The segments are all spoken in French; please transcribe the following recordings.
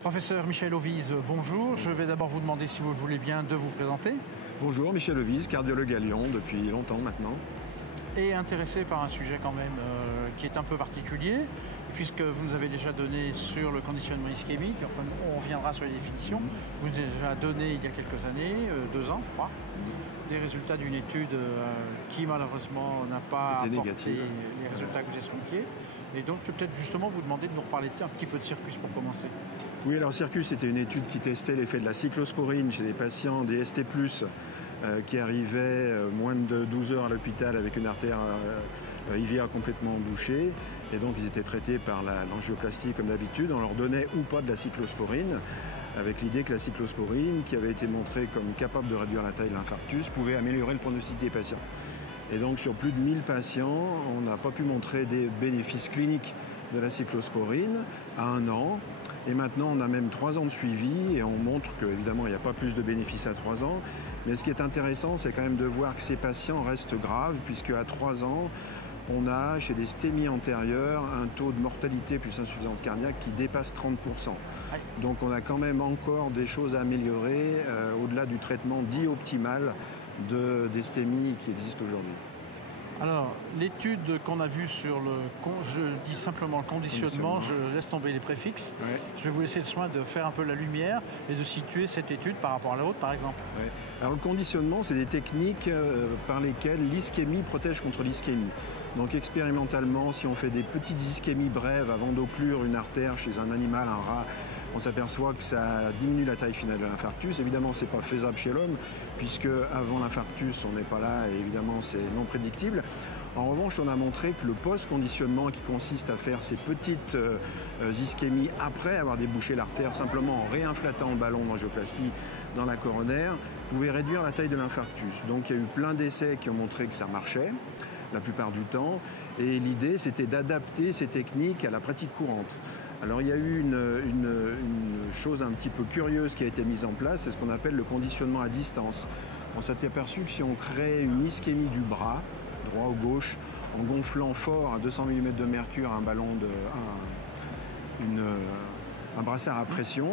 Professeur Michel Ovise, bonjour. Je vais d'abord vous demander, si vous le voulez bien, de vous présenter. Bonjour, Michel Ovise, cardiologue à Lyon depuis longtemps maintenant. Et intéressé par un sujet quand même qui est un peu particulier, puisque vous nous avez déjà donné sur le conditionnement ischémique, enfin, on reviendra sur les définitions, vous nous avez déjà donné il y a quelques années, 2 ans je crois, des résultats d'une étude qui malheureusement n'a pas apporté les résultats que vous expliquiez. Et donc je vais peut-être justement vous demander de nous reparler un petit peu de Circus pour commencer. Oui, alors Circus, c'était une étude qui testait l'effet de la cyclosporine chez des patients DST+, qui arrivaient moins de 12 heures à l'hôpital avec une artère IVA complètement bouchée. Et donc ils étaient traités par l'angioplastie comme d'habitude. On leur donnait ou pas de la cyclosporine, avec l'idée que la cyclosporine, qui avait été montrée comme capable de réduire la taille de l'infarctus, pouvait améliorer le pronostic des patients. Et donc sur plus de 1000 patients, on n'a pas pu montrer des bénéfices cliniques de la cyclosporine à 1 an. Et maintenant, on a même 3 ans de suivi et on montre qu'évidemment, il n'y a pas plus de bénéfices à 3 ans. Mais ce qui est intéressant, c'est quand même de voir que ces patients restent graves, puisque à 3 ans, on a chez des stémies antérieures un taux de mortalité plus insuffisance cardiaque qui dépasse 30%. Donc on a quand même encore des choses à améliorer au-delà du traitement dit optimal des stémies qui existent aujourd'hui. Alors, l'étude qu'on a vue sur je dis simplement le conditionnement, je laisse tomber les préfixes. Ouais. Je vais vous laisser le soin de faire un peu la lumière et de situer cette étude par rapport à l'autre, par exemple. Ouais. Alors, le conditionnement, c'est des techniques par lesquelles l'ischémie protège contre l'ischémie. Donc, expérimentalement, si on fait des petites ischémies brèves avant d'occlure une artère chez un animal, un rat, on s'aperçoit que ça diminue la taille finale de l'infarctus. Évidemment, ce n'est pas faisable chez l'homme, puisque avant l'infarctus, on n'est pas là, et évidemment, c'est non prédictible. En revanche, on a montré que le post-conditionnement, qui consiste à faire ces petites ischémies après avoir débouché l'artère, simplement en réinflatant le ballon d'angioplastie dans la coronaire, pouvait réduire la taille de l'infarctus. Donc il y a eu plein d'essais qui ont montré que ça marchait, la plupart du temps, et l'idée, c'était d'adapter ces techniques à la pratique courante. Alors il y a eu une chose un petit peu curieuse qui a été mise en place, c'est ce qu'on appelle le conditionnement à distance. On s'est aperçu que si on crée une ischémie du bras, droit ou gauche, en gonflant fort à 200 mm de mercure un brassard à pression,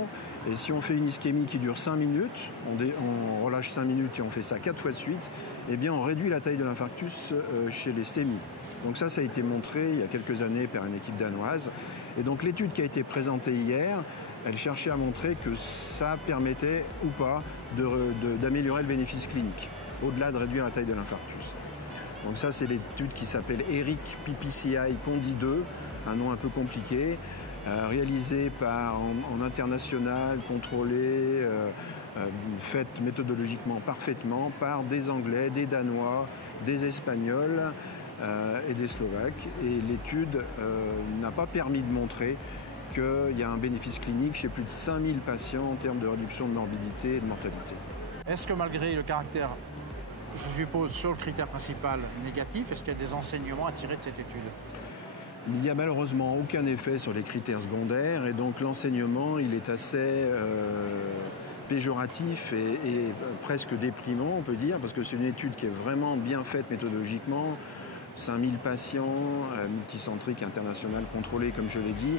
et si on fait une ischémie qui dure 5 minutes, on relâche 5 minutes et on fait ça 4 fois de suite, eh bien on réduit la taille de l'infarctus chez les stémies. Donc ça a été montré il y a quelques années par une équipe danoise. Et donc l'étude qui a été présentée hier, elle cherchait à montrer que ça permettait ou pas d'améliorer le bénéfice clinique, au-delà de réduire la taille de l'infarctus. Donc ça, c'est l'étude qui s'appelle ERIC PPCI Condi 2, un nom un peu compliqué, réalisée en international, contrôlée, faite méthodologiquement parfaitement par des Anglais, des Danois, des Espagnols, et des Slovaques. Et l'étude n'a pas permis de montrer qu'il y a un bénéfice clinique chez plus de 5000 patients en termes de réduction de morbidité et de mortalité. Est-ce que malgré le caractère, je suppose, sur le critère principal négatif, est-ce qu'il y a des enseignements à tirer de cette étude ? Il n'y a malheureusement aucun effet sur les critères secondaires et donc l'enseignement, il est assez péjoratif et presque déprimant, on peut dire, parce que c'est une étude qui est vraiment bien faite méthodologiquement. 5000 patients, multicentriques, international, contrôlés, comme je l'ai dit.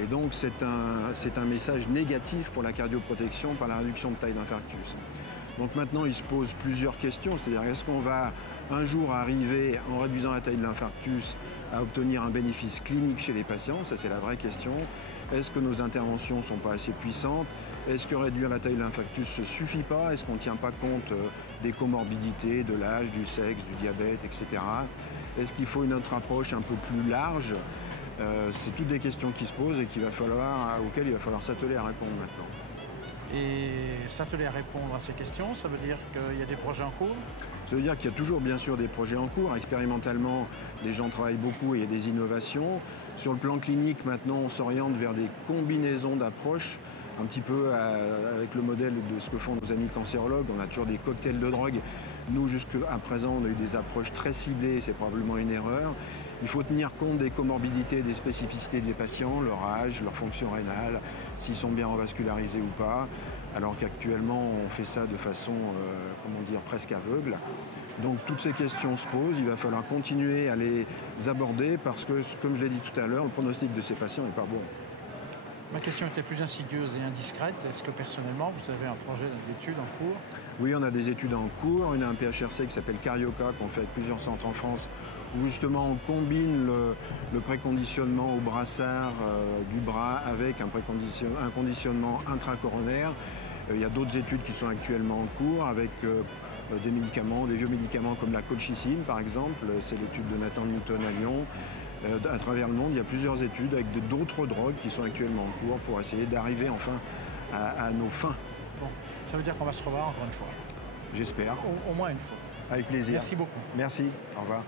Et donc, c'est un message négatif pour la cardioprotection par la réduction de taille d'infarctus. Donc maintenant, il se pose plusieurs questions. C'est-à-dire, est-ce qu'on va un jour arriver, en réduisant la taille de l'infarctus, à obtenir un bénéfice clinique chez les patients? Ça, c'est la vraie question. Est-ce que nos interventions ne sont pas assez puissantes? Est-ce que réduire la taille de l'infarctus ne suffit pas? Est-ce qu'on ne tient pas compte des comorbidités, de l'âge, du sexe, du diabète, etc. Est-ce qu'il faut une autre approche un peu plus large? C'est toutes des questions qui se posent et auxquelles il va falloir s'atteler à répondre maintenant. Et s'atteler à répondre à ces questions, ça veut dire qu'il y a des projets en cours? Ça veut dire qu'il y a toujours bien sûr des projets en cours. Expérimentalement, les gens travaillent beaucoup et il y a des innovations. Sur le plan clinique, maintenant, on s'oriente vers des combinaisons d'approches, un petit peu avec le modèle de ce que font nos amis cancérologues. On a toujours des cocktails de drogue. Nous, jusqu'à présent, on a eu des approches très ciblées, c'est probablement une erreur. Il faut tenir compte des comorbidités, des spécificités des patients, leur âge, leur fonction rénale, s'ils sont bien revascularisés ou pas, alors qu'actuellement, on fait ça de façon, presque aveugle. Donc toutes ces questions se posent, il va falloir continuer à les aborder parce que, comme je l'ai dit tout à l'heure, le pronostic de ces patients n'est pas bon. Ma question était plus insidieuse et indiscrète. Est-ce que personnellement, vous avez un projet d'études en cours? Oui, on a des études en cours. On a un PHRC qui s'appelle Carioca, qu'on fait avec plusieurs centres en France, où justement on combine le préconditionnement au brassard du bras avec un conditionnement intracoronaire. Il y a d'autres études qui sont actuellement en cours avec des médicaments, des vieux médicaments comme la colchicine par exemple. C'est l'étude de Nathan Newton à Lyon. À travers le monde, il y a plusieurs études avec d'autres drogues qui sont actuellement en cours pour essayer d'arriver enfin à nos fins. Bon, ça veut dire qu'on va se revoir encore une fois. J'espère. Au moins une fois. Avec plaisir. Merci beaucoup. Merci. Au revoir.